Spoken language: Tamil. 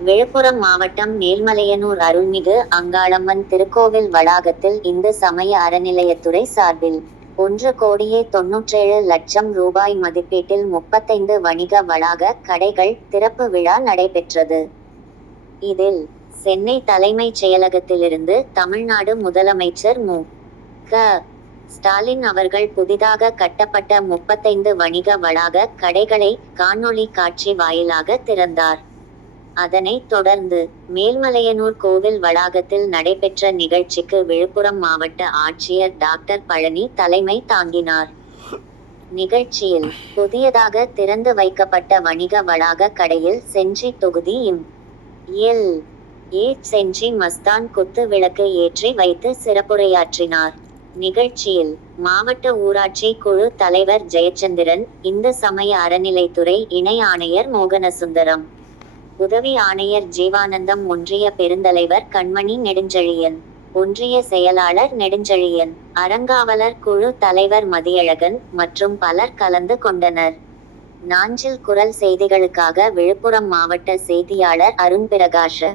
விழுப்புரம் மாவட்டம் மேல்மலையனூர் அருள்மிகு அங்காளம்மன் திருக்கோவில் வளாகத்தில் இந்து சமய அறநிலையத்துறை சார்பில் ஒன்று கோடியே தொன்னூற்றேழு லட்சம் ரூபாய் மதிப்பீட்டில் முப்பத்தைந்து வணிக வளாக கடைகள் திறப்பு விழா நடைபெற்றது. இதில் சென்னை தலைமைச் செயலகத்திலிருந்து தமிழ்நாடு முதலமைச்சர் மு. க. ஸ்டாலின் அவர்கள் புதிதாக கட்டப்பட்ட முப்பத்தைந்து வணிக வளாக கடைகளை காணொளி காட்சி வாயிலாக திறந்தார். அதனைத் தொடர்ந்து மேல்மலையனூர் கோவில் வளாகத்தில் நடைபெற்ற நிகழ்ச்சிக்கு விழுப்புரம் மாவட்ட ஆட்சியர் டாக்டர் பழனி தலைமை தாங்கினார். நிகழ்ச்சியில் புதியதாக திறந்து வைக்கப்பட்ட வணிக வளாக கடையில் செஞ்சி தொகுதி இம். எல். ஏ. செஞ்சி மஸ்தான் குத்து விளக்கு ஏற்றி வைத்து சிறப்புரையாற்றினார். நிகழ்ச்சியில் மாவட்ட ஊராட்சி குழு தலைவர் ஜெயச்சந்திரன் இந்து சமய அறநிலைத்துறை இணை ஆணையர் மோகனசுந்தரம் உதவி ஆணையர் ஜீவானந்தம் ஒன்றிய பெருந்தலைவர் கண்மணி நெடுஞ்செழியன் ஒன்றிய செயலாளர் நெடுஞ்செழியன் அறங்காவலர் குழு தலைவர் மதியழகன் மற்றும் பலர் கலந்து கொண்டனர். நாஞ்சில் குரல் செய்திகளுக்காக விழுப்புரம் மாவட்ட செய்தியாளர் அருண் பிரகாஷ